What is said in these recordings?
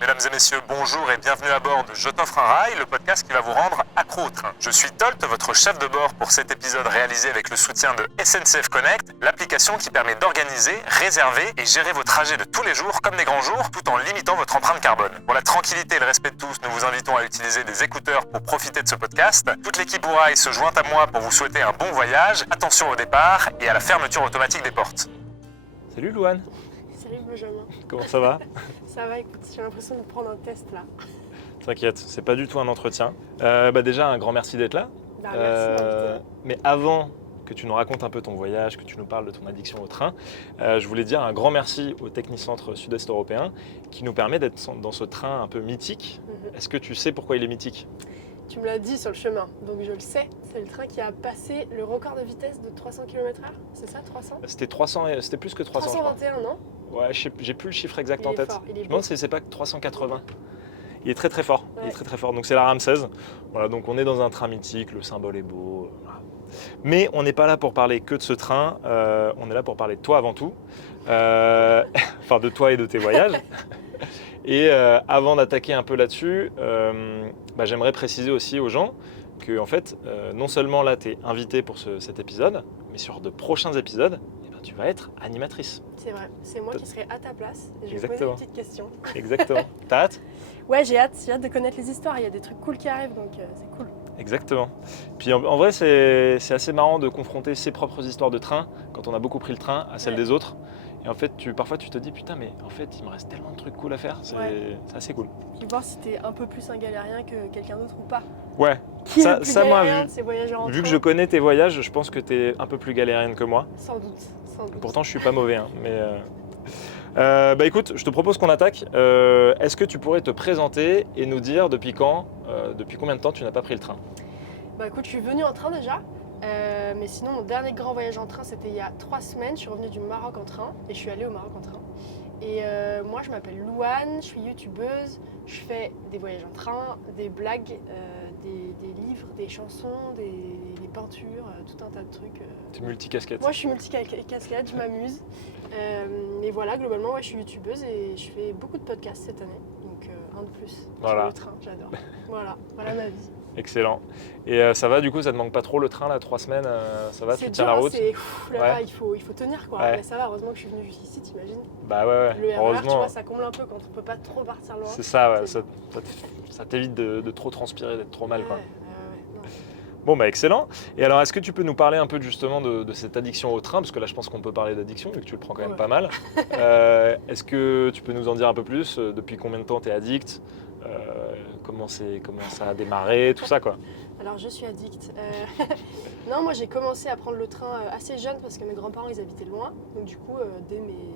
Mesdames et messieurs, bonjour et bienvenue à bord de Je t'offre un rail, le podcast qui va vous rendre accro au train. Je suis Tolt, votre chef de bord pour cet épisode réalisé avec le soutien de SNCF Connect, l'application qui permet d'organiser, réserver et gérer vos trajets de tous les jours comme des grands jours tout en limitant votre empreinte carbone. Pour la tranquillité et le respect de tous, nous vous invitons à utiliser des écouteurs pour profiter de ce podcast. Toute l'équipe au rail se joint à moi pour vous souhaiter un bon voyage, attention au départ et à la fermeture automatique des portes. Salut Louane. Salut Benjamin. Comment ça va? Ça va, écoute, j'ai l'impression de prendre un test là. T'inquiète, c'est pas du tout un entretien. Déjà, un grand merci d'être là. Merci d'inviter. Mais avant que tu nous racontes un peu ton voyage, que tu nous parles de ton addiction au train, je voulais dire un grand merci au Technicentre Sud-Est européen qui nous permet d'être dans ce train un peu mythique. Est-ce que tu sais pourquoi il est mythique? Tu me l'as dit sur le chemin, donc je le sais. C'est le train qui a passé le record de vitesse de 300 km/h, c'est ça, 300? C'était 300, c'était plus que 300. 321, non? Ouais, j'ai plus le chiffre exact Il en est tête. fort, il est Je me demande beau. si c'est pas 380. Il est très très fort. Il est Ouais. très très fort. Donc c'est la rame 16. Voilà, donc on est dans un train mythique, le symbole est beau. Voilà. Mais on n'est pas là pour parler que de ce train. On est là pour parler de toi avant tout. Enfin de toi et de tes voyages. Et avant d'attaquer un peu là-dessus, j'aimerais préciser aussi aux gens que en fait, non seulement là tu es invité pour cet épisode, mais sur de prochains épisodes, tu vas être animatrice. C'est vrai, c'est moi qui serai à ta place et je vais Exactement. poser des petites questions. Exactement. T'as hâte? Ouais, j'ai hâte de connaître les histoires, il y a des trucs cool qui arrivent, donc c'est cool. Exactement. Puis en vrai, c'est assez marrant de confronter ses propres histoires de train, quand on a beaucoup pris le train, à celles Ouais. des autres. Et en fait, parfois tu te dis, putain, mais en fait, il me reste tellement de trucs cool à faire. C'est assez cool. Puis voir si t'es un peu plus un galérien que quelqu'un d'autre ou pas. Ouais. Qui est Ça- le plus ça, moi, galérien de ces voyageurs en Vu que train? je connais tes voyages, je pense que tu es un peu plus galérienne que moi. Sans doute, sans doute. Pourtant, je suis pas mauvais. Hein, écoute, je te propose qu'on attaque. Est-ce que tu pourrais te présenter et nous dire depuis combien de temps tu n'as pas pris le train? Bah écoute, je suis venue en train déjà, mais sinon mon dernier grand voyage en train c'était il y a 3 semaines. Je suis revenue du Maroc en train et je suis allée au Maroc en train. Et moi je m'appelle Louane, je suis youtubeuse, je fais des voyages en train, des blagues, des livres, des chansons, des peintures, tout un tas de trucs. Tu es multicasquette. Moi je suis multicasquette, je m'amuse. Mais voilà, globalement ouais, je suis youtubeuse et je fais beaucoup de podcasts cette année. Donc un de plus Voilà. sur le train, j'adore. Voilà ma vie. Excellent. Et ça va, du coup, ça te manque pas trop le train, là, 3 semaines, ça va, tu C'est tiens dur, la route? là, il faut tenir quoi. Ouais. Mais ça va, heureusement que je suis venue jusqu'ici, t'imagines. Bah ouais, Le RER, tu heureusement. vois, ça comble un peu quand on peut pas trop partir loin. C'est ça, ouais, C'est ça t'évite de trop transpirer, d'être trop mal, quoi. Ouais. Bon, bah excellent. Et alors, est-ce que tu peux nous parler un peu justement de cette addiction au train? Parce que là, je pense qu'on peut parler d'addiction, vu que tu le prends quand même Ouais. pas mal. Est-ce que tu peux nous en dire un peu plus? Depuis combien de temps tu es addict? Comment ça a démarré? Tout ça, quoi. Alors je suis addict. Non, moi j'ai commencé à prendre le train assez jeune parce que mes grands-parents ils habitaient loin. Donc du coup, dès mes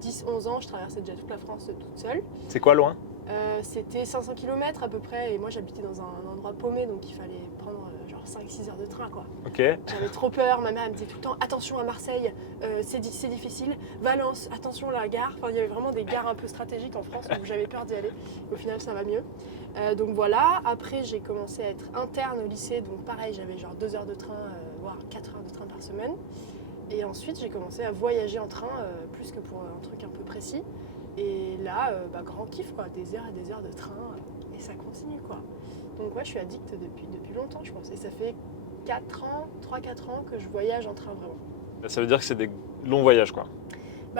10-11 ans, je traversais déjà toute la France toute seule. C'est quoi, loin? C'était 500 km à peu près et moi j'habitais dans un endroit paumé donc il fallait prendre genre 5-6 heures de train quoi. Ok. J'avais trop peur, ma mère elle me disait tout le temps attention à Marseille, c'est difficile, Valence, attention la gare. Enfin il y avait vraiment des gares un peu stratégiques en France où j'avais peur d'y aller. Au final ça va mieux. Donc voilà, après j'ai commencé à être interne au lycée, donc pareil j'avais genre 2 heures de train, voire 4 heures de train par semaine. Et ensuite j'ai commencé à voyager en train plus que pour un truc un peu précis. Et là, grand kiff quoi, des heures et des heures de train et ça continue quoi. Donc ouais, je suis addict depuis longtemps je pense. Et ça fait 3-4 ans que je voyage en train vraiment. Ça veut dire que c'est des longs voyages, quoi.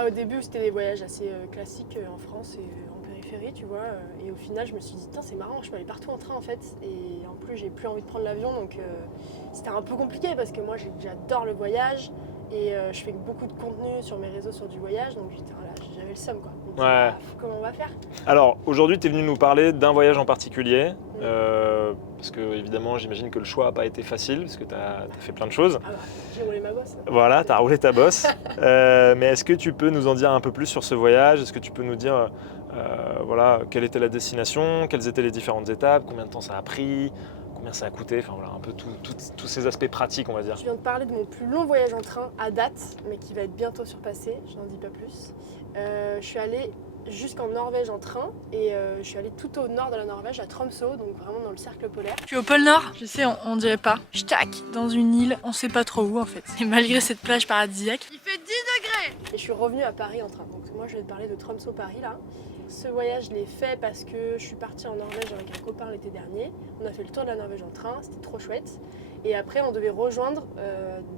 Au début c'était des voyages assez classiques en France et en périphérie tu vois. Et au final je me suis dit tiens c'est marrant, je peux aller partout en train en fait. Et en plus j'ai plus envie de prendre l'avion donc c'était un peu compliqué parce que moi j'adore le voyage. Et je fais beaucoup de contenu sur mes réseaux sur du voyage, donc j'avais le seum quoi. Donc, Ouais. comment on va faire? Alors, aujourd'hui, tu es venu nous parler d'un voyage en particulier. Parce que, évidemment, j'imagine que le choix n'a pas été facile, parce que tu as fait plein de choses. Ah bah, j'ai roulé ma bosse. Voilà, tu as roulé ta bosse. Mais est-ce que tu peux nous en dire un peu plus sur ce voyage? Est-ce que tu peux nous dire quelle était la destination, quelles étaient les différentes étapes, combien de temps ça a pris, combien ça a coûté, enfin voilà, un peu tous ces aspects pratiques, on va dire. Je viens de parler de mon plus long voyage en train à date, mais qui va être bientôt surpassé, je n'en dis pas plus. Je suis allée jusqu'en Norvège en train et je suis allée tout au nord de la Norvège, à Tromsø, donc vraiment dans le cercle polaire. Je suis au pôle Nord, je sais, on dirait pas. Je tac dans une île, on sait pas trop où en fait. Et malgré cette plage paradisiaque, il fait 10 degrés. Et je suis revenue à Paris en train. Donc moi je vais te parler de Tromsø Paris là. ce voyage, je l'ai fait parce que je suis partie en Norvège avec un copain l'été dernier. On a fait le tour de la Norvège en train, c'était trop chouette. Et après, on devait rejoindre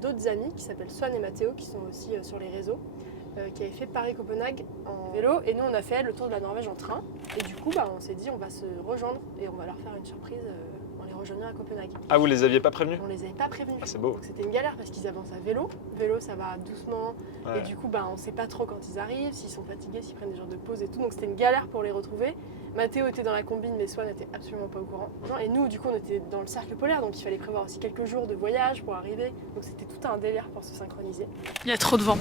d'autres amis qui s'appellent Swan et Mathéo, qui sont aussi sur les réseaux, qui avaient fait Paris-Copenhague en vélo. Et nous, on a fait le tour de la Norvège en train. Et du coup, on s'est dit, on va se rejoindre et on va leur faire une surprise en les rejoignant à Copenhague. Ah, vous les aviez pas prévenus? On les avait pas prévenus. Ah, c'est beau. Donc c'était une galère parce qu'ils avancent à vélo. Vélo, ça va doucement. Ouais. Et du coup, on sait pas trop quand ils arrivent, s'ils sont fatigués, s'ils prennent des jours de pause et tout. Donc c'était une galère pour les retrouver. Mathéo était dans la combine, mais Swan n'était absolument pas au courant. Et nous, du coup, on était dans le cercle polaire, donc il fallait prévoir aussi quelques jours de voyage pour arriver. Donc c'était tout un délire pour se synchroniser. Il y a trop de vent.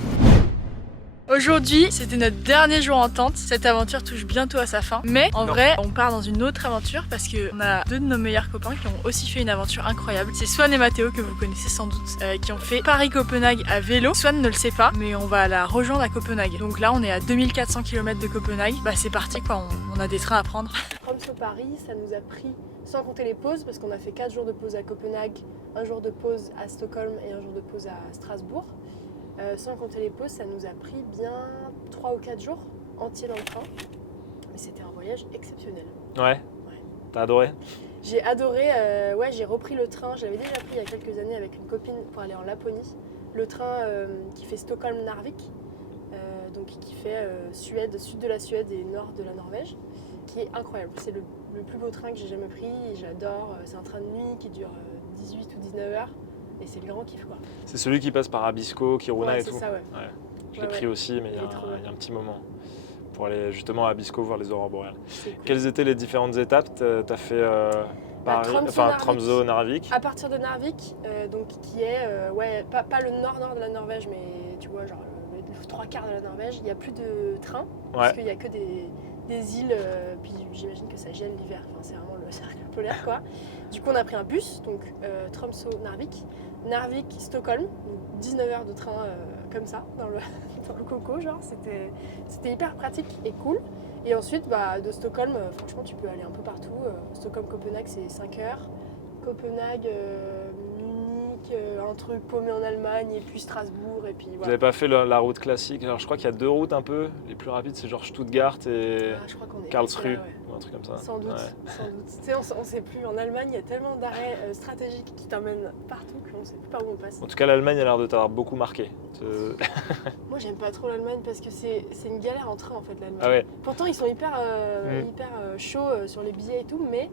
Aujourd'hui, c'était notre dernier jour en tente. Cette aventure touche bientôt à sa fin. Mais en vrai, on part dans une autre aventure parce qu'on a deux de nos meilleurs copains qui ont aussi fait une aventure incroyable. C'est Swan et Mathéo que vous connaissez sans doute, qui ont fait Paris-Copenhague à vélo. Swan ne le sait pas, mais on va la rejoindre à Copenhague. Donc là, on est à 2400 km de Copenhague. C'est parti quoi, on a des trains à prendre. Tromsø-Paris, ça nous a pris, sans compter les pauses, parce qu'on a fait 4 jours de pause à Copenhague, un jour de pause à Stockholm et un jour de pause à Strasbourg. Sans compter les pauses, ça nous a pris bien 3 ou 4 jours entiers dans le train. Mais c'était un voyage exceptionnel. Ouais. T'as adoré? J'ai adoré, j'ai repris le train. Je l'avais déjà pris il y a quelques années avec une copine pour aller en Laponie. Le train qui fait Stockholm-Narvik, donc qui fait Suède, sud de la Suède et nord de la Norvège, qui est incroyable. C'est le plus beau train que j'ai jamais pris. J'adore. C'est un train de nuit qui dure 18 ou 19 heures. Et c'est le grand kiff quoi. C'est celui qui passe par Abisko, Kiruna et tout. C'est ça, ouais. Je l'ai pris aussi, mais il y a un petit moment. Pour aller justement à Abisko voir les aurores boréales. Cool. Quelles étaient les différentes étapes? T'as fait Tromsø, Narvik. À partir de Narvik, donc qui est pas le nord-nord de la Norvège, mais tu vois, genre les 3/4 de la Norvège, il n'y a plus de train, parce qu'il n'y a que des îles, puis j'imagine que ça gèle l'hiver, c'est vraiment le cercle polaire quoi. Du coup on a pris un bus, donc Tromsø-Narvik, Narvik-Stockholm, donc 19 heures de train comme ça, dans le coco, genre, c'était hyper pratique et cool. Et ensuite, de Stockholm, franchement, tu peux aller un peu partout. Stockholm-Copenhague, c'est 5 heures. Copenhague, Munich, un truc paumé en Allemagne, et puis Strasbourg, et puis voilà. Vous n'avez pas fait la route classique? Alors je crois qu'il y a 2 routes un peu. Les plus rapides, c'est genre Stuttgart et Je crois qu'on est Karlsruhe, là, ou un truc comme ça. Sans doute, sans doute. Tu sais, on ne sait plus. En Allemagne, il y a tellement d'arrêts stratégiques qui t'emmènent partout qu'on ne sait plus par où on passe. En tout cas, l'Allemagne a l'air de t'avoir beaucoup marqué. Moi, j'aime pas trop l'Allemagne parce que c'est une galère en train, en fait, l'Allemagne. Ah ouais. Pourtant, ils sont hyper chauds sur les billets et tout, mais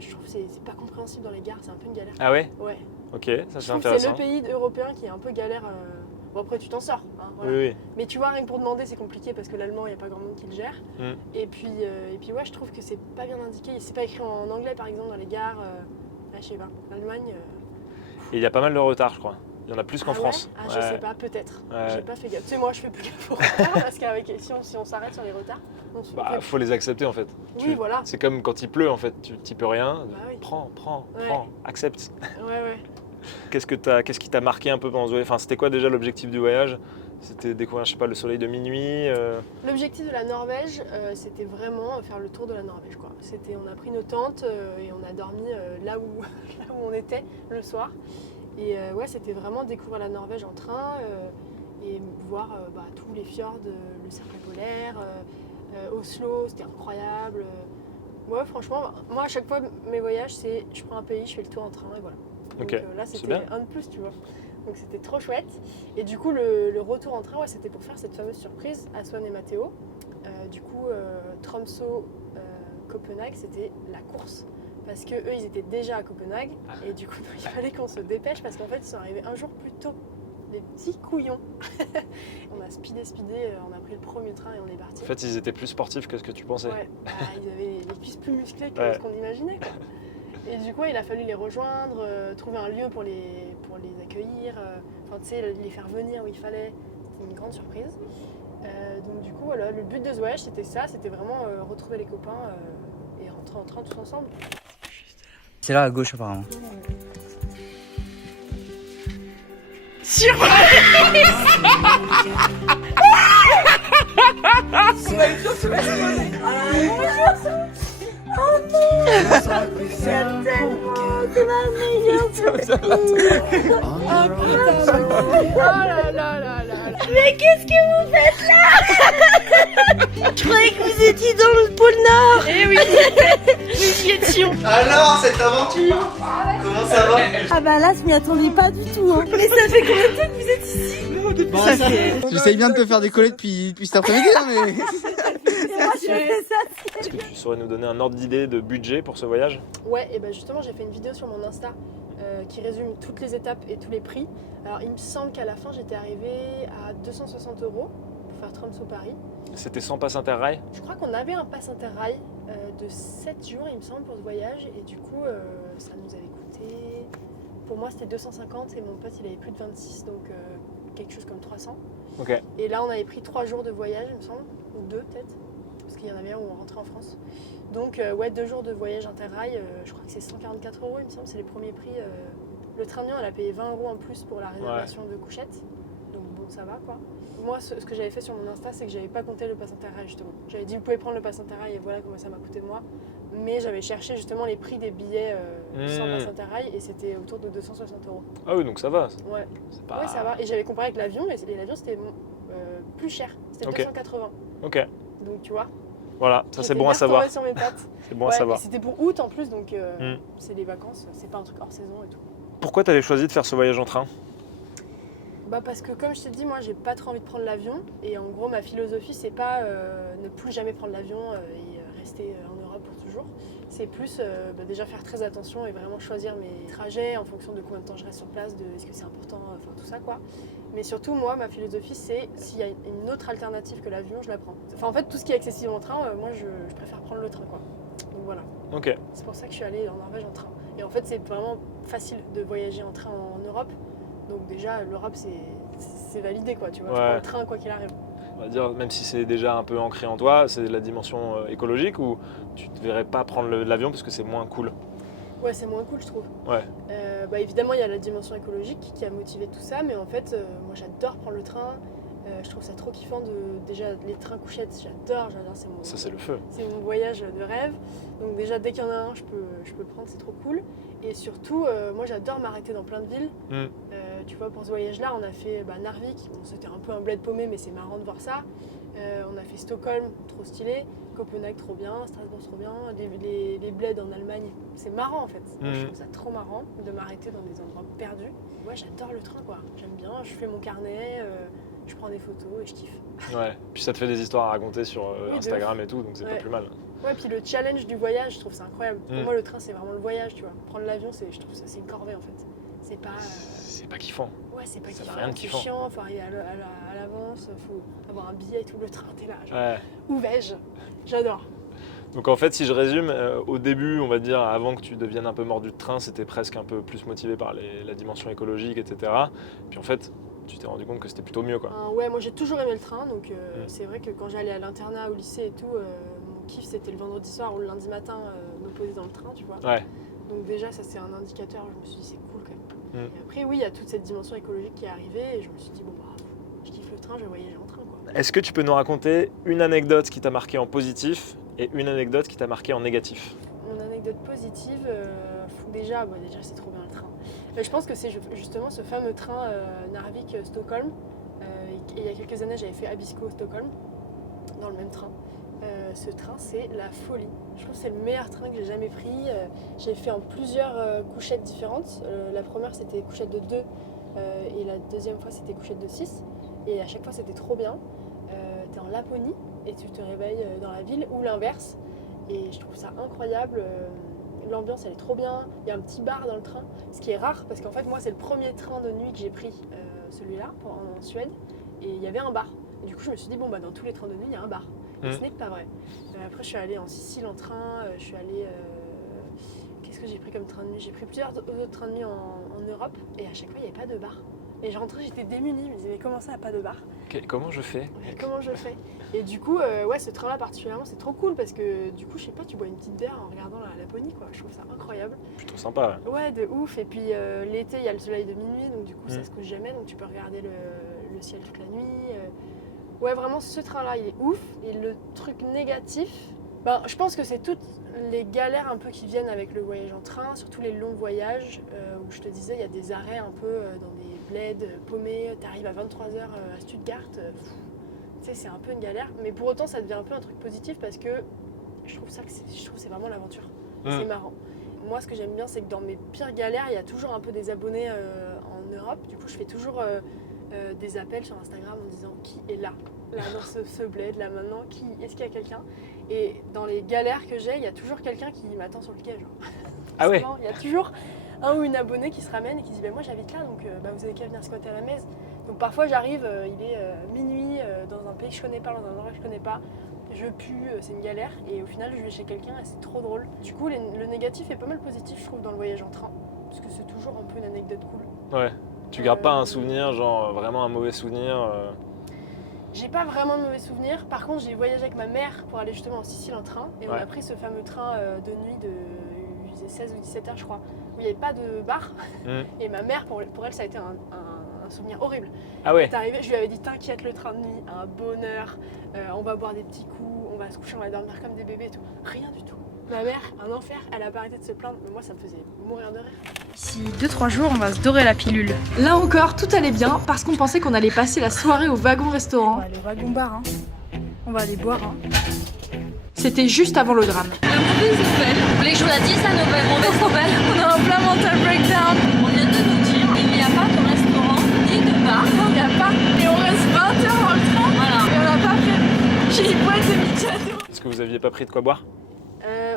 je trouve que c'est pas compréhensible dans les gares, c'est un peu une galère. Ah ouais? Ouais. Ok, ça c'est Je trouve que c'est intéressant. le pays européen qui est un peu galère. Bon, après, tu t'en sors. Hein, voilà. Oui. Mais tu vois, rien que pour demander, c'est compliqué parce que l'allemand, il n'y a pas grand monde qui le gère. Et puis ouais, je trouve que c'est pas bien indiqué. C'est pas écrit en anglais, par exemple, dans les gares. Je sais pas. L'Allemagne. Et il y a pas mal de retard, je crois. Il y en a plus qu'en France. Je sais pas, peut-être. Ouais. J'ai pas fait gaffe. Tu sais, moi, je fais plus gaffe aux retards parce qu'avec si on s'arrête sur les retards, on se fait. Faut les accepter en fait. Oui, voilà. C'est comme quand il pleut en fait. Tu peux rien. Oui. Prends, Ouais. accepte. Ouais. Qu'est-ce qui t'a marqué un peu pendant ce voyage? Enfin, c'était quoi déjà l'objectif du voyage? C'était découvrir, je sais pas, le soleil de minuit. L'objectif de la Norvège, c'était vraiment faire le tour de la Norvège, quoi. On a pris nos tentes et on a dormi là où on était le soir. Et c'était vraiment découvrir la Norvège en train et voir tous les fjords, le cercle polaire, Oslo, c'était incroyable. Ouais, franchement, moi à chaque fois mes voyages, c'est je prends un pays, je fais le tour en train et voilà. Donc là c'était un de plus, tu vois. Donc c'était trop chouette. Et du coup le retour en train, c'était pour faire cette fameuse surprise à Swan et Mathéo. Tromsø, Copenhague, c'était la course. Parce que eux ils étaient déjà à Copenhague et du coup il fallait qu'on se dépêche parce qu'en fait ils sont arrivés un jour plus tôt. Des petits couillons. On a speedé, on a pris le premier train et on est parti. En fait, ils étaient plus sportifs que ce que tu pensais. Ouais, ils avaient les cuisses plus musclées que ce qu'on imaginait, quoi. Et du coup, il a fallu les rejoindre, trouver un lieu pour les accueillir, les faire venir où il fallait. C'était une grande surprise. Donc du coup, voilà, le but de ce voyage, c'était ça, c'était vraiment retrouver les copains et rentrer en train tous ensemble. C'est là à gauche apparemment. Mais qu'est-ce que vous faites là? Je croyais que vous étiez dans le pôle Nord. Eh oui, nous y étions. Alors, cette aventure, comment ça va? Ah bah là, je m'y attendais pas du tout. Hein. Mais ça fait combien de temps que vous êtes ici? Bon, ça fait... J'essaye bien de te faire décoller depuis cet après-midi, hein, mais... Moi, je fais ça. Est-ce que tu saurais nous donner un ordre d'idée de budget pour ce voyage? Ouais, et ben justement, j'ai fait une vidéo sur mon Insta qui résume toutes les étapes et tous les prix. Alors, il me semble qu'à la fin, j'étais arrivée à 260 € pour faire Tromsø-Paris. C'était sans passe interrail? Je crois qu'on avait un pass interrail de 7 jours, il me semble, pour ce voyage. Et du coup, ça nous avait coûté... Pour moi, c'était 250 et mon pote, il avait plus de 26, donc quelque chose comme 300. Ok. Et là, on avait pris 3 jours de voyage, il me semble, ou 2 peut-être, parce qu'il y en avait un où on rentrait en France. Donc, ouais, 2 jours de voyage interrail, je crois que c'est 144 €, il me semble, c'est les premiers prix. Le train de nuit, elle a payé 20 € en plus pour la réservation de couchette. Donc bon, ça va quoi. Moi, ce que j'avais fait sur mon Insta, c'est que j'avais pas compté le pass interrail justement. J'avais dit, vous pouvez prendre le pass interrail et voilà comment ça m'a coûté moi. Mais j'avais cherché justement les prix des billets sans pass interrail et c'était autour de 260 €. Ah oui, donc ça va. Ouais. C'est pas... Ouais, ça va. Et j'avais comparé avec l'avion et l'avion c'était plus cher. C'était Ok. 280. Ok. Donc tu vois. Voilà, ça c'est j'étais bon à bien savoir. retombée sur mes pattes. C'est bon à Ouais, savoir. et c'était pour août en plus, donc Mm. c'est des vacances, c'est pas un truc hors saison et tout. Pourquoi tu avais choisi de faire ce voyage en train? Bah parce que comme je t'ai dit, moi j'ai pas trop envie de prendre l'avion et en gros ma philosophie c'est pas ne plus jamais prendre l'avion et rester en Europe pour toujours. C'est plus déjà faire très attention et vraiment choisir mes trajets en fonction de combien de temps je reste sur place, de est-ce que c'est important, enfin tout ça quoi. Mais surtout moi ma philosophie c'est s'il y a une autre alternative que l'avion, je la prends. Enfin en fait tout ce qui est accessible en train, moi je préfère prendre le train quoi. Donc voilà. Ok. C'est pour ça que je suis allée en Norvège en train. Et en fait c'est vraiment facile de voyager en train en Europe. Donc déjà, l'Europe, c'est validé, quoi, tu vois. Ouais. Tu prends le train, quoi qu'il arrive. On va dire, même si c'est déjà un peu ancré en toi, c'est la dimension écologique ou tu ne verrais pas prendre l'avion parce que c'est moins cool? Ouais, c'est moins cool, je trouve. Ouais. Bah, évidemment, il y a la dimension écologique qui a motivé tout ça, mais en fait, moi, j'adore prendre le train. Je trouve ça trop kiffant déjà les trains couchettes, j'adore, c'est mon... Ça c'est le feu. C'est mon voyage de rêve. Donc déjà, dès qu'il y en a un, je peux le prendre, c'est trop cool. Et surtout, moi, j'adore m'arrêter dans plein de villes. Mm. Tu vois, pour ce voyage-là, on a fait Narvik. Bon, c'était un peu un bled paumé, mais c'est marrant de voir ça. On a fait Stockholm, trop stylé. Copenhague, trop bien. Strasbourg, trop bien. Les bleds en Allemagne, c'est marrant en fait. Moi, je trouve ça trop marrant de m'arrêter dans des endroits perdus. Moi, j'adore le train, quoi. J'aime bien. Je fais mon carnet, je prends des photos et je kiffe. Ouais. Puis ça te fait des histoires à raconter sur Oui, de Instagram et tout, donc c'est Ouais. pas plus mal. Ouais, puis le challenge du voyage, je trouve ça incroyable. Mm. Pour moi, le train, c'est vraiment le voyage, tu vois. Prendre l'avion, je trouve ça, c'est une corvée en fait. C'est pas. C'est pas kiffant. Ouais, c'est pas Ça kiffant, fait rien de c'est kiffant. chiant, faut arriver à l'avance, faut avoir un billet et tout, le train, t'es là, genre, Ouais. où vais-je? J'adore. Donc en fait, si je résume, au début, on va dire, avant que tu deviennes un peu mordu de train, c'était presque un peu plus motivé par la dimension écologique, etc. Puis en fait, tu t'es rendu compte que c'était plutôt mieux, quoi. Ouais, moi j'ai toujours aimé le train, donc c'est vrai que quand j'allais à l'internat, au lycée et tout, mon kiff c'était le vendredi soir ou le lundi matin me poser dans le train, tu vois. Ouais. Donc déjà, ça c'est un indicateur, je me suis dit c'est cool quand même. Mm. Et après, oui, il y a toute cette dimension écologique qui est arrivée et je me suis dit, bon bah, je kiffe le train, je vais voyager en train, quoi. Est-ce que tu peux nous raconter une anecdote qui t'a marqué en positif et une anecdote qui t'a marqué en négatif? Mon anecdote positive, déjà c'est trop bien le train. Je pense que c'est justement ce fameux train Narvik-Stockholm. Et il y a quelques années, j'avais fait Abisko-Stockholm dans le même train. Ce train, c'est la folie. Je pense que c'est le meilleur train que j'ai jamais pris. J'ai fait en plusieurs couchettes différentes. La première, c'était couchette de 2 et la deuxième fois, c'était couchette de 6. Et à chaque fois, c'était trop bien. T'es en Laponie et tu te réveilles dans la ville ou l'inverse. Et je trouve ça incroyable. L'ambiance, elle est trop bien. Il y a un petit bar dans le train, ce qui est rare parce qu'en fait, moi, c'est le premier train de nuit que j'ai pris, celui-là, en Suède. Et il y avait un bar. Et du coup, je me suis dit, bon, bah, dans tous les trains de nuit, il y a un bar. Et ce n'est pas vrai. Après, je suis allée en Sicile en train. Je suis allée. Qu'est-ce que j'ai pris comme train de nuit? J'ai pris plusieurs autres trains de nuit en Europe. Et à chaque fois, il n'y avait pas de bar. Et je rentrais, j'étais démunie. Je me disais, mais comment ça, pas de bar? Comment je fais? Mais comment je fais? Et du coup, ouais, ce train-là particulièrement, c'est trop cool parce que du coup, je sais pas, tu bois une petite bière en regardant la Laponie, quoi. Je trouve ça incroyable. Plutôt sympa. Ouais, de ouf. Et puis l'été, il y a le soleil de minuit, donc du coup, ça se couche jamais, donc tu peux regarder le ciel toute la nuit. Ouais, vraiment, ce train-là, il est ouf. Et le truc négatif, ben, je pense que c'est toutes les galères un peu qui viennent avec le voyage en train, surtout les longs voyages où je te disais, il y a des arrêts un peu dans des bled, paumé, t'arrives à 23h à Stuttgart, tu sais, c'est un peu une galère. Mais pour autant, ça devient un peu un truc positif parce que je trouve que c'est vraiment l'aventure. C'est marrant. Moi, ce que j'aime bien, c'est que dans mes pires galères, il y a toujours un peu des abonnés en Europe. Du coup, je fais toujours des appels sur Instagram en disant qui est là dans ce bled, là maintenant, est-ce qu'il y a quelqu'un? Et dans les galères que j'ai, il y a toujours quelqu'un qui m'attend sur le quai. Genre. Ah ouais. Il y a toujours un ou une abonnée qui se ramène et qui dit moi j'habite là, donc vous avez qu'à venir squatter à la Mèze. Donc parfois j'arrive, il est minuit dans un pays que je connais pas, dans un endroit que je connais pas. Je pue, c'est une galère et au final je vais chez quelqu'un et c'est trop drôle. Du coup le négatif est pas mal positif je trouve dans le voyage en train parce que c'est toujours un peu une anecdote cool. Ouais. Tu gardes pas un souvenir, genre vraiment un mauvais souvenir J'ai pas vraiment de mauvais souvenirs. Par contre j'ai voyagé avec ma mère pour aller justement en Sicile en train et on a pris ce fameux train de nuit de 16 ou 17 heures je crois où il n'y avait pas de bar et ma mère pour elle ça a été un souvenir horrible. Ah ouais. Elle est arrivée, je lui avais dit t'inquiète le train de nuit, un bonheur, on va boire des petits coups, on va se coucher, on va dormir comme des bébés et tout. Rien du tout. Ma mère, un enfer, elle a pas arrêté de se plaindre, mais moi ça me faisait mourir de rire. D'ici 2-3 jours, on va se dorer la pilule. Là encore, tout allait bien parce qu'on pensait qu'on allait passer la soirée au wagon-restaurant. On va aller au wagon-bar, hein. On va aller boire, hein. C'était juste avant le drame. La mauvaise nouvelle. Vous voulez que je vous la dise, la mauvaise nouvelle? On a un plein mental breakdown. On vient de nous dire qu'il n'y a pas de restaurant ni de bar. Non, il n'y a pas. Et on reste 20 heures dans le train. Voilà. Et on n'a pas pris. J'ai une boîte de Mikado. Est-ce que vous aviez pas pris de quoi boire?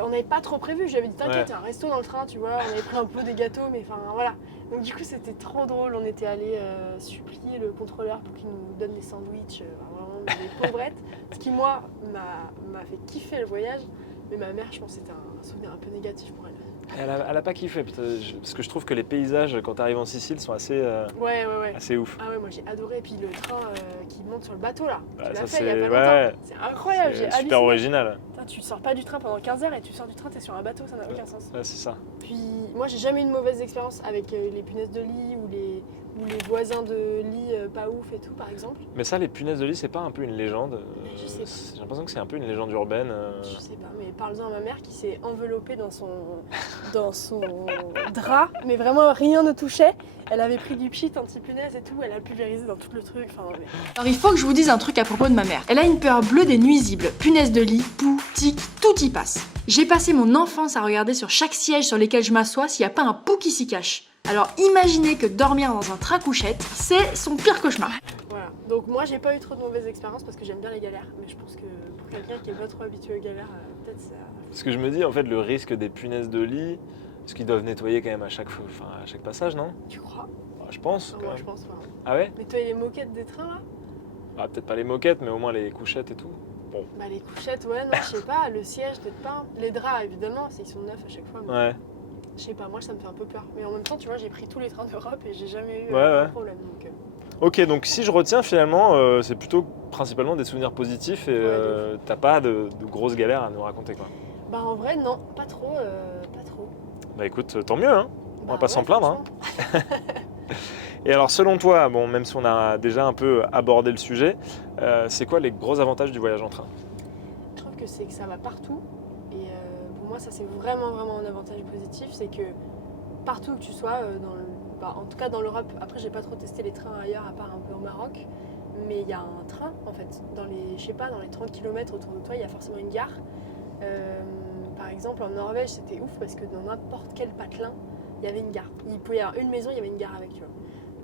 On n'avait pas trop prévu, j'avais dit t'inquiète, il y a un resto dans le train, tu vois, on avait pris un peu des gâteaux, mais enfin voilà. Donc du coup c'était trop drôle, on était allé supplier le contrôleur pour qu'il nous donne des sandwichs, vraiment des pauvrettes. Ce qui moi m'a fait kiffer le voyage, mais ma mère je pense que c'était un souvenir un peu négatif pour elle. Elle a pas kiffé, putain, parce que je trouve que les paysages quand tu arrives en Sicile sont assez, Ouais. assez ouf. Ah ouais, moi j'ai adoré, et puis le train qui monte sur le bateau là, Bah, tu ça, l'as fait il y a c'est- pas longtemps. ouais. C'est incroyable, j'ai C'est halluciné. super original. Putain, tu sors pas du train pendant 15 heures et tu sors du train, t'es sur un bateau, ça n'a aucun sens. Ouais, c'est ça. Puis moi j'ai jamais eu une mauvaise expérience avec les punaises de lit ou les voisins de lit pas ouf et tout par exemple. Mais ça, les punaises de lit, c'est pas un peu une légende Je sais pas. J'ai l'impression que c'est un peu une légende urbaine. Je sais pas, mais parle-en à ma mère qui s'est enveloppée dans son drap, mais vraiment rien ne touchait. Elle avait pris du pchit anti-punaise et tout, elle a pulvérisé dans tout le truc. Enfin, mais... Alors il faut que je vous dise un truc à propos de ma mère. Elle a une peur bleue des nuisibles. Punaises de lit, poux, tiques, tout y passe. J'ai passé mon enfance à regarder sur chaque siège sur lesquels je m'assois s'il n'y a pas un pou qui s'y cache. Alors imaginez que dormir dans un train couchette, c'est son pire cauchemar. Voilà. Donc moi j'ai pas eu trop de mauvaises expériences parce que j'aime bien les galères, mais je pense que pour quelqu'un qui est pas trop habitué aux galères, peut-être ça... Parce que je me dis, en fait, le risque des punaises de lit, parce qu'ils doivent nettoyer quand même à chaque passage, non? Tu crois? Bah, je pense. Quand Moi même. je pense pas. Ah ouais? Nettoyer les moquettes des trains là? Bah, peut-être pas les moquettes, mais au moins les couchettes et tout. Bon. Bah les couchettes, ouais, non, je sais pas, le siège peut-être pas. Les draps évidemment, ils sont neufs à chaque fois. Mais... Ouais. Je sais pas, moi ça me fait un peu peur. Mais en même temps, tu vois, j'ai pris tous les trains d'Europe et j'ai jamais eu Ouais, un ouais. problème. Donc, Ok, donc si je retiens finalement, c'est plutôt principalement des souvenirs positifs et Ouais, t'as pas de grosses galères à nous raconter, quoi. Bah en vrai, non, pas trop, pas trop. Bah écoute, tant mieux, hein. On va Bah pas s'en ouais, plaindre, hein. franchement. Et alors selon toi, bon, même si on a déjà un peu abordé le sujet, c'est quoi les gros avantages du voyage en train? Je trouve que c'est que ça va partout. Et pour moi, ça c'est vraiment un avantage positif. C'est que partout où tu sois, en tout cas dans l'Europe, après j'ai pas trop testé les trains ailleurs à part un peu au Maroc, mais il y a un train en fait. Dans les 30 km autour de toi, il y a forcément une gare. Par exemple en Norvège c'était ouf parce que dans n'importe quel patelin, il y avait une gare. Il pouvait y avoir une maison, il y avait une gare avec, tu vois.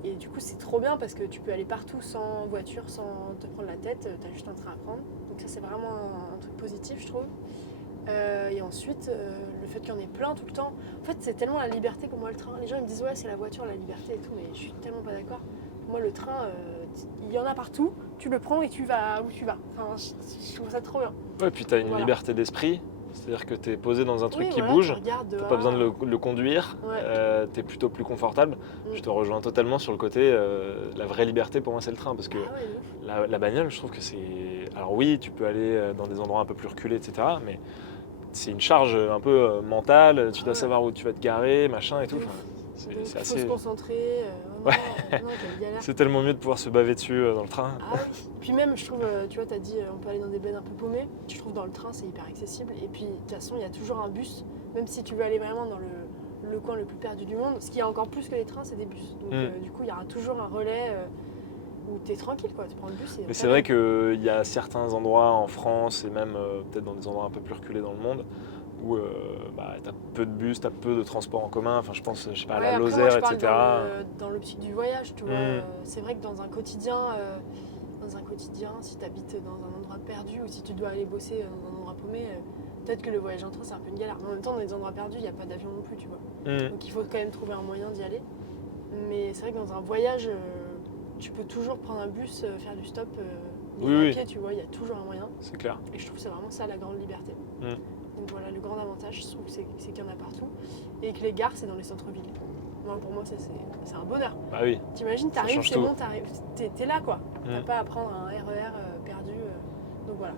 Et du coup c'est trop bien parce que tu peux aller partout sans voiture, sans te prendre la tête, tu as juste un train à prendre. Donc ça c'est vraiment un truc positif je trouve. Et ensuite, le fait qu'il y en ait plein tout le temps. En fait, c'est tellement la liberté pour moi le train. Les gens ils me disent ouais c'est la voiture, la liberté et tout, mais je suis tellement pas d'accord. Pour moi le train, il y en a partout, tu le prends et tu vas où tu vas. Enfin, je trouve ça trop bien. Ouais, puis t'as une Voilà. liberté d'esprit, c'est-à-dire que t'es posé dans un truc Oui, qui voilà, bouge, tu regardes t'as dehors. pas besoin de le conduire, Ouais. t'es plutôt plus confortable. Mm. Je te rejoins totalement sur le côté, la vraie liberté pour moi c'est le train, parce que Ah ouais, de ouf. la bagnole je trouve que c'est... Alors oui, tu peux aller dans des endroits un peu plus reculés, etc. Mais c'est une charge un peu mentale, tu dois Ouais. savoir où tu vas te garer, machin et tout. De Enfin, ouf. c'est Donc, c'est faut se assez... concentrer. Ouais. Non, quelle galère. C'est tellement mieux de pouvoir se baver dessus dans le train. Ah oui. Puis même, je trouve, tu vois, t'as dit on peut aller dans des beds un peu paumés. Je trouve dans le train c'est hyper accessible. Et puis de toute façon, il y a toujours un bus. Même si tu veux aller vraiment dans le coin le plus perdu du monde. Ce qui est encore plus que les trains, c'est des bus. Donc du coup, il y aura toujours un relais où tu es tranquille, quoi. Tu prends le bus. Mais c'est vrai qu'il y a certains endroits en France et même peut-être dans des endroits un peu plus reculés dans le monde où tu as peu de bus, tu as peu de transports en commun. Enfin, je pense, je sais pas, à la après, moi, Lozère, je parle etc. dans l'optique du voyage, tu vois. C'est vrai que dans un quotidien, si tu habites dans un endroit perdu ou si tu dois aller bosser dans un endroit paumé, peut-être que le voyage en train, c'est un peu une galère. Mais en même temps, dans les endroits perdus, il n'y a pas d'avion non plus, tu vois. Donc il faut quand même trouver un moyen d'y aller. Mais c'est vrai que dans un voyage, tu peux toujours prendre un bus, faire du stop, à pied, tu vois, il y a toujours un moyen. C'est clair. Et je trouve que c'est vraiment ça la grande liberté. Donc voilà, le grand avantage, je trouve, c'est qu'il y en a partout. Et que les gares, c'est dans les centres-villes. Moi, pour moi, ça, c'est un bonheur. Bah oui. T'imagines, Ça t'arrives, change c'est tout. bon, t'es là, quoi. T'as pas à prendre un RER perdu. Donc voilà,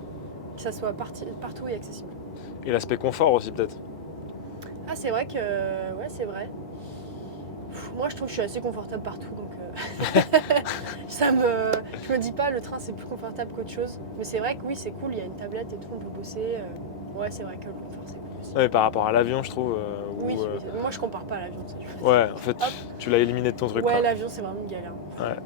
que ça soit partout et accessible. Et l'aspect confort aussi, peut-être. Ah, c'est vrai que... ouais, c'est vrai. Moi, je trouve que je suis assez confortable partout, donc je me dis pas le train c'est plus confortable qu'autre chose. Mais c'est vrai que oui, c'est cool, il y a une tablette et tout, on peut bosser. Ouais, c'est vrai que le confort c'est cool aussi. Ouais, par rapport à l'avion, je trouve. Oui, moi je compare pas à l'avion. Ça, ouais, en fait, tu l'as éliminé de ton truc. Ouais, quoi. l'avion c'est vraiment une galère. Ouais.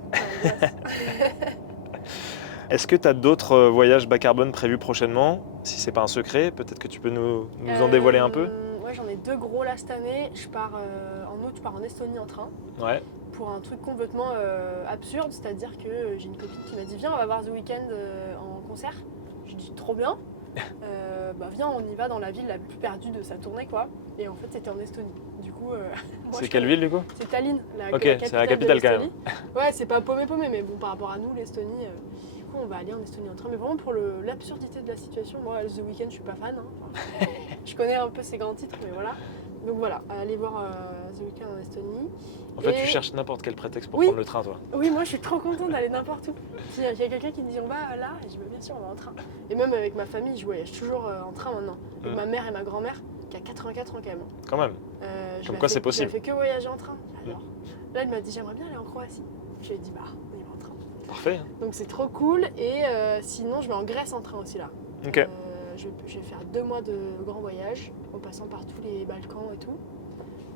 Est-ce que tu as d'autres voyages bas carbone prévus prochainement? Si c'est pas un secret, peut-être que tu peux nous en dévoiler un peu? Ouais, j'en ai 2 gros là cette année. Je pars en août, je pars en Estonie en train. Ouais. Pour un truc complètement absurde, c'est-à-dire que j'ai une copine qui m'a dit viens, on va voir The Weeknd en concert. J'ai dit trop bien. Viens, on y va dans la ville la plus perdue de sa tournée, quoi. Et en fait, c'était en Estonie. Du coup, c'est quelle ville du coup? C'est Tallinn, c'est la capitale quand même. Ouais, c'est pas paumé, mais bon, par rapport à nous, l'Estonie, du coup, on va aller en Estonie en train. Mais vraiment pour l'absurdité de la situation, moi, The Weeknd, je suis pas fan. Hein. Enfin, je connais un peu ses grands titres, mais voilà. Donc voilà, aller voir The Weeknd en Estonie. En fait, tu cherches n'importe quel prétexte pour prendre le train, toi. Oui, moi je suis trop contente d'aller n'importe où. S'il y a quelqu'un qui me dit on va là, je dis bien sûr on va en train. Et même avec ma famille, je voyage toujours en train maintenant. Avec ma mère et ma grand-mère, qui a 84 ans quand même. Quand même. Comme quoi c'est possible. Je ne fais que voyager en train. J'adore. Là, elle m'a dit j'aimerais bien aller en Croatie. Je lui ai dit on y va en train. Parfait. Donc c'est trop cool. Et sinon, je vais en Grèce en train aussi là. Ok. Je vais faire 2 mois de grand voyage en passant par tous les Balkans et tout.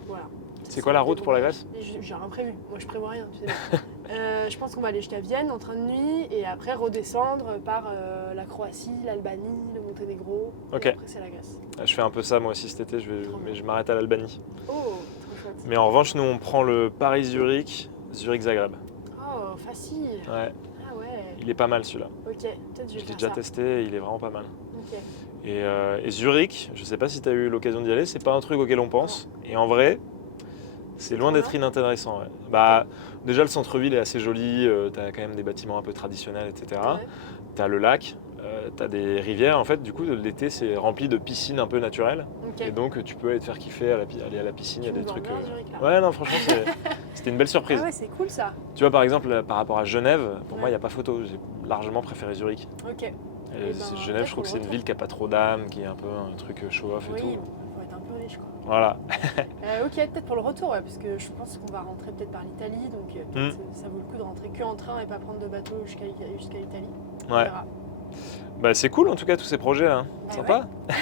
Voilà. C'est quoi la route pour la Grèce? J'ai rien prévu, moi je prévois rien. Tu sais. Je pense qu'on va aller jusqu'à Vienne en train de nuit et après redescendre par la Croatie, l'Albanie, le Monténégro. Ok. Et après c'est la Grèce. Je fais un peu ça moi aussi cet été, mais je m'arrête à l'Albanie. Oh, trop chouette. Mais en revanche, nous on prend le Paris-Zurich, Zurich-Zagreb. Oh, facile. Ouais. Ah ouais. Il est pas mal celui-là. Ok, peut-être je vais Je l'ai faire déjà ça. testé, il est vraiment pas mal. Ok. Et Zurich, je sais pas si tu as eu l'occasion d'y aller, c'est pas un truc auquel on pense. Et en vrai, c'est loin d'être inintéressant. Ouais. Bah, déjà, le centre-ville est assez joli, tu as quand même des bâtiments un peu traditionnels, etc. Ouais. Tu as le lac, tu as des rivières. En fait, du coup, l'été, c'est rempli de piscines un peu naturelles. Ok. Et donc, tu peux aller te faire kiffer, aller à la piscine, il y a Tu des me vends trucs. bien Zurich, là. Ouais, non, franchement, c'était une belle surprise. Ah ouais, c'est cool ça. Tu vois, par exemple, par rapport à Genève, pour moi, Ouais. il n'y a pas photo. J'ai largement préféré Zurich. Ok. Genève, je trouve que c'est une ville qui n'a pas trop d'âme, qui est un peu un truc show-off et Oui, tout. faut être un peu riche quoi. Voilà. Ok, peut-être pour le retour, ouais, parce que je pense qu'on va rentrer peut-être par l'Italie, donc peut-être ça vaut le coup de rentrer que en train et pas prendre de bateau jusqu'à l'Italie. On Ouais. verra. Bah, c'est cool en tout cas tous ces projets là. Bah Sympa. Ça,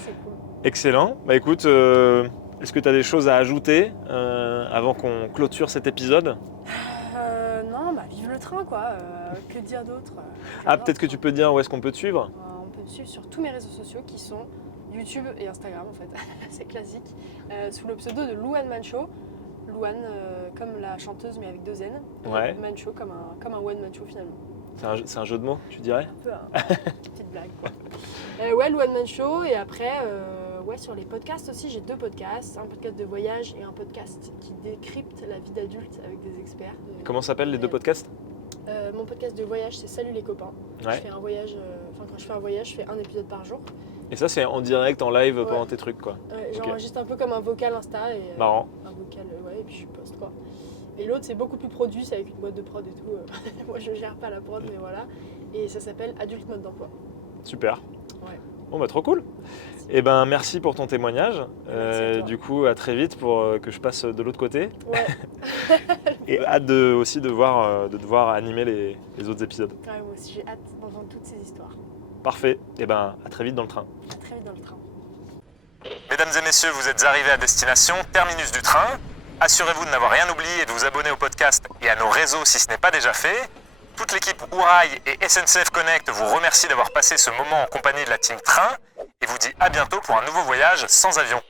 c'est cool. Excellent. Bah écoute, est-ce que tu as des choses à ajouter avant qu'on clôture cet épisode? Non, vive le train quoi. Que dire d'autre Ah, peut-être que tu peux dire où est-ce qu'on peut te suivre? On peut me suivre sur tous mes réseaux sociaux qui sont YouTube et Instagram en fait, c'est classique, sous le pseudo de Louane Mancho. Louane comme la chanteuse mais avec 2 N. Ouais. Mancho comme un one man show finalement. C'est un jeu de mots, tu dirais? Un peu, petite blague quoi. Ouais, Louane Mancho et après, sur les podcasts aussi, j'ai 2 podcasts, un podcast de voyage et un podcast qui décrypte la vie d'adulte avec des experts. Comment s'appellent les 2 podcasts? Mon podcast de voyage c'est Salut les copains. Ouais. Je fais un voyage, quand je fais un voyage, je fais un épisode par jour. Et ça c'est en direct, en live Ouais. pendant tes trucs quoi. J'enregistre un peu comme un vocal Insta et Marrant. un vocal et puis je poste quoi. Et l'autre c'est beaucoup plus produit, c'est avec une boîte de prod et tout. Moi je gère pas la prod mais voilà. Et ça s'appelle Adulte mode d'emploi. Super. Ouais. Bon bah trop cool. Et ben merci pour ton témoignage. Merci à toi. Du coup à très vite pour que je passe de l'autre côté. Ouais. Et hâte aussi de devoir animer les autres épisodes. Ouais, moi aussi j'ai hâte d'entendre toutes ces histoires. Parfait. Et ben à très vite dans le train. À très vite dans le train. Mesdames et messieurs, vous êtes arrivés à destination, terminus du train. Assurez-vous de n'avoir rien oublié et de vous abonner au podcast et à nos réseaux si ce n'est pas déjà fait. Toute l'équipe Ourail et SNCF Connect vous remercie d'avoir passé ce moment en compagnie de la team Train et vous dit à bientôt pour un nouveau voyage sans avion.